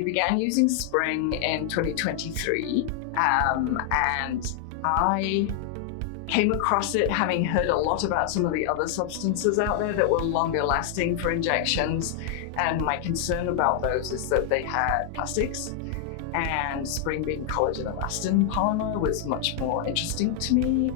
I began using Spryng in 2023, and I came across it having heard a lot about some of the other substances out there that were longer lasting for injections. And my concern about those is that they had plastics, and Spryng being collagen elastin polymer was much more interesting to me.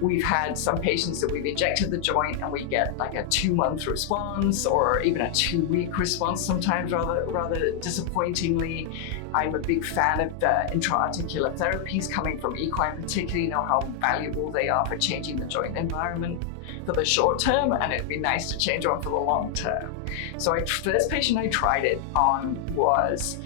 We've had some patients that we've injected the joint and we get like a 2-month response or even a 2-week response sometimes, rather disappointingly. I'm a big fan of the intra-articular therapies coming from equine, particularly know how valuable they are for changing the joint environment for the short term, and it'd be nice to change one for the long term. So first patient I tried it on was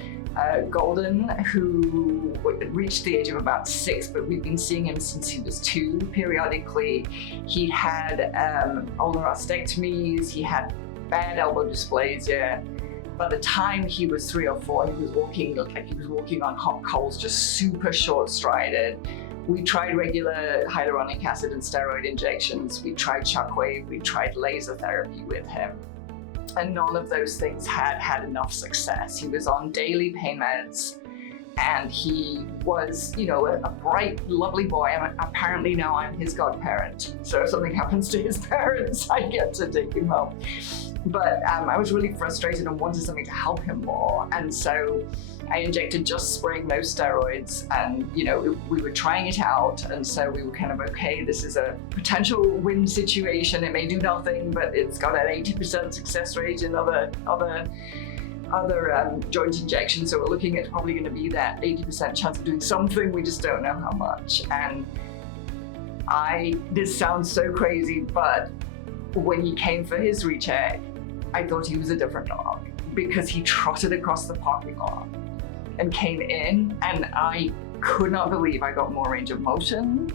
Golden, who reached the age of about 6, but we've been seeing him since he was 2 periodically. He had ulnar ostectomies, he had bad elbow dysplasia. By the time he was 3 or 4, he was walking, looked like he was walking on hot coals, just super short-strided. We tried regular hyaluronic acid and steroid injections. We tried shockwave, we tried laser therapy with him. And none of those things had enough success. He was on daily pain meds, and he was, a bright, lovely boy. Apparently now I'm his godparent. So if something happens to his parents, I get to take him home. But I was really frustrated and wanted something to help him more. And so I injected just Spryng, no steroids, and we were trying it out, and so we were kind of, okay, this is a potential win situation. It may do nothing, but it's got an 80% success rate in other joint injections, so we're looking at probably going to be that 80% chance of doing something. We just don't know how much. And this sounds so crazy, but when he came for his recheck, I thought he was a different dog, because he trotted across the parking lot and came in, and I could not believe I got more range of motion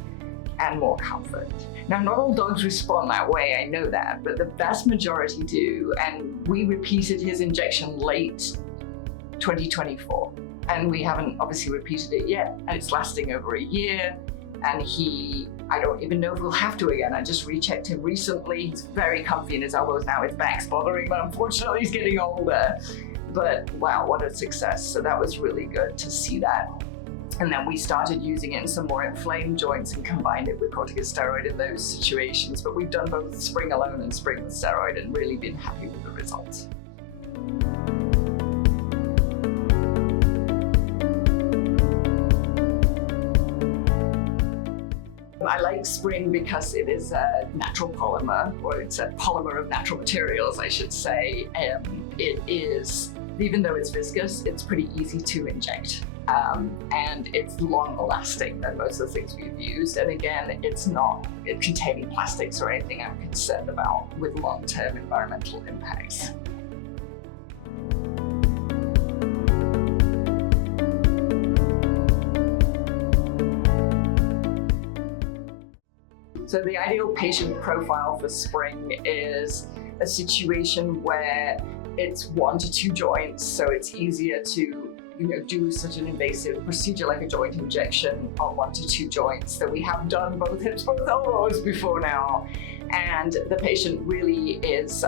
and more comfort. Now, not all dogs respond that way, I know that, but the vast majority do. And we repeated his injection late 2024, and we haven't obviously repeated it yet, and it's lasting over a year. And I don't even know if we'll have to again. I just rechecked him recently. He's very comfy in his elbows now. His back's bothering, but unfortunately he's getting older. But wow, what a success. So that was really good to see that. And then we started using it in some more inflamed joints and combined it with corticosteroid in those situations. But we've done both Spryng alone and Spryng with steroid and really been happy with the results. I like Spryng because it is a natural polymer, or it's a polymer of natural materials, I should say. It is, even though it's viscous, it's pretty easy to inject. And it's longer lasting than most of the things we've used. And again, it's not containing plastics or anything I'm concerned about with long-term environmental impacts. So the ideal patient profile for Spryng is a situation where it's 1 to 2 joints, so it's easier to do such an invasive procedure like a joint injection on 1 to 2 joints that we have done both hips, both elbows before now. And the patient really is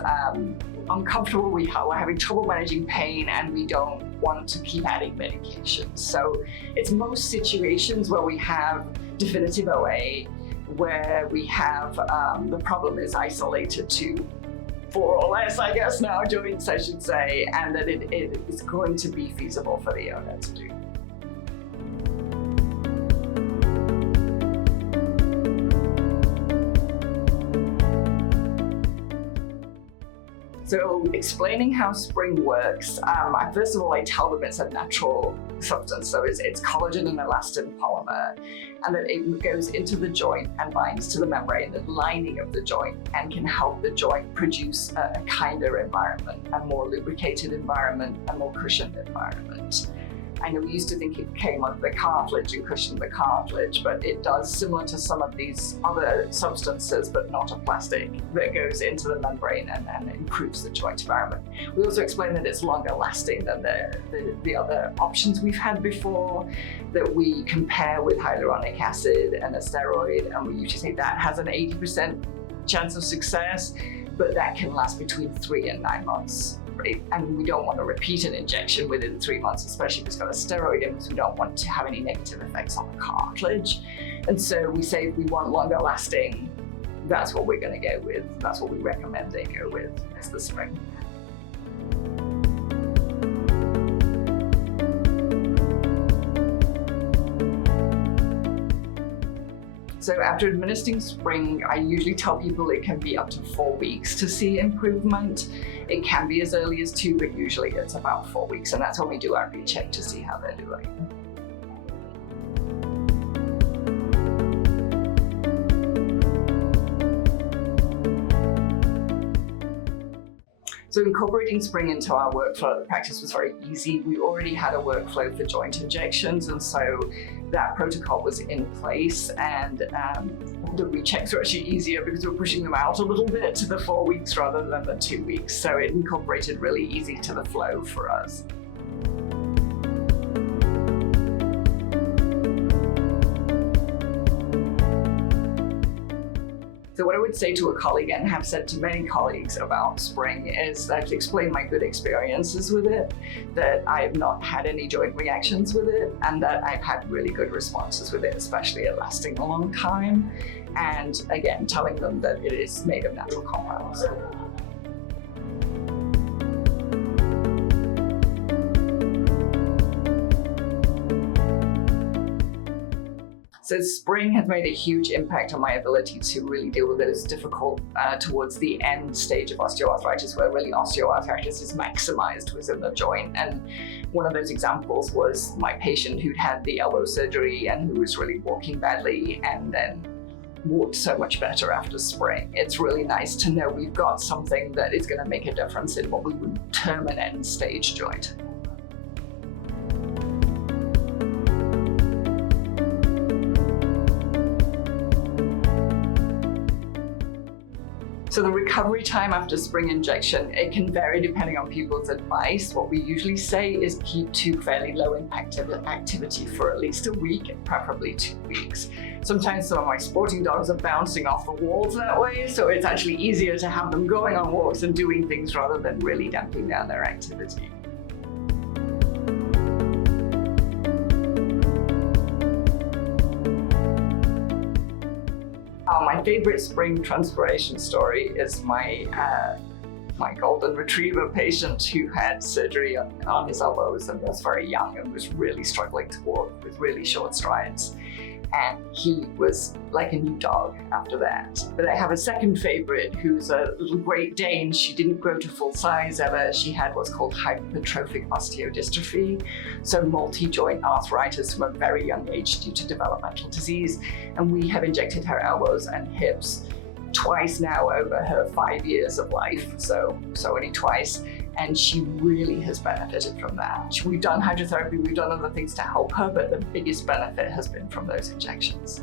uncomfortable. We're having trouble managing pain, and we don't want to keep adding medications. So it's most situations where we have definitive OA, where we have the problem is isolated to 4 or less, I guess now, joints, I should say, and that it is going to be feasible for the owner to do. So explaining how Spryng works, first of all, I tell them it's a natural substance. So it's collagen and elastin polymer, and that it goes into the joint and binds to the membrane, the lining of the joint, and can help the joint produce a kinder environment, a more lubricated environment, a more cushioned environment. I know we used to think it came with the cartilage and cushioned the cartilage, but it does, similar to some of these other substances, but not a plastic, that goes into the membrane and improves the joint environment. We also explain that it's longer lasting than the other options we've had before, that we compare with hyaluronic acid and a steroid, and we usually say that has an 80% chance of success, but that can last between 3 and 9 months rate, and we don't want to repeat an injection within 3 months, especially if it's got a steroid in, because we don't want to have any negative effects on the cartilage. And so we say if we want longer lasting, that's what we're going to go with. That's what we recommend they go with, is the Spryng. So after administering Spryng, I usually tell people it can be up to 4 weeks to see improvement. It can be as early as 2, but usually it's about 4 weeks, and that's when we do our recheck to see how they're doing. So incorporating Spryng into our workflow at the practice was very easy. We already had a workflow for joint injections, and so that protocol was in place, and the rechecks were actually easier because we're pushing them out a little bit to the 4 weeks rather than the 2 weeks. So it incorporated really easy to the flow for us. So what I would say to a colleague, and have said to many colleagues about Spryng, is I've explained my good experiences with it, that I've not had any joint reactions with it, and that I've had really good responses with it, especially it lasting a long time. And again, telling them that it is made of natural compounds. So Spryng has made a huge impact on my ability to really deal with it. It's difficult towards the end stage of osteoarthritis, where really osteoarthritis is maximized within the joint. And one of those examples was my patient who'd had the elbow surgery and who was really walking badly, and then walked so much better after Spryng. It's really nice to know we've got something that is going to make a difference in what we would term an end stage joint. So the recovery time after Spryng injection, it can vary depending on people's advice. What we usually say is keep to fairly low impact activity for at least a week, preferably 2 weeks. Sometimes some of my sporting dogs are bouncing off the walls that way, so it's actually easier to have them going on walks and doing things rather than really damping down their activity. My favorite Spryng transformation story is my golden retriever patient who had surgery on his elbows and was very young and was really struggling to walk with really short strides. And he was like a new dog after that. But I have a second favorite who's a little Great Dane. She didn't grow to full size ever. She had what's called hypertrophic osteodystrophy, so multi-joint arthritis from a very young age due to developmental disease. And we have injected her elbows and hips twice now over her 5 years of life, so only twice. And she really has benefited from that. We've done hydrotherapy, we've done other things to help her, but the biggest benefit has been from those injections.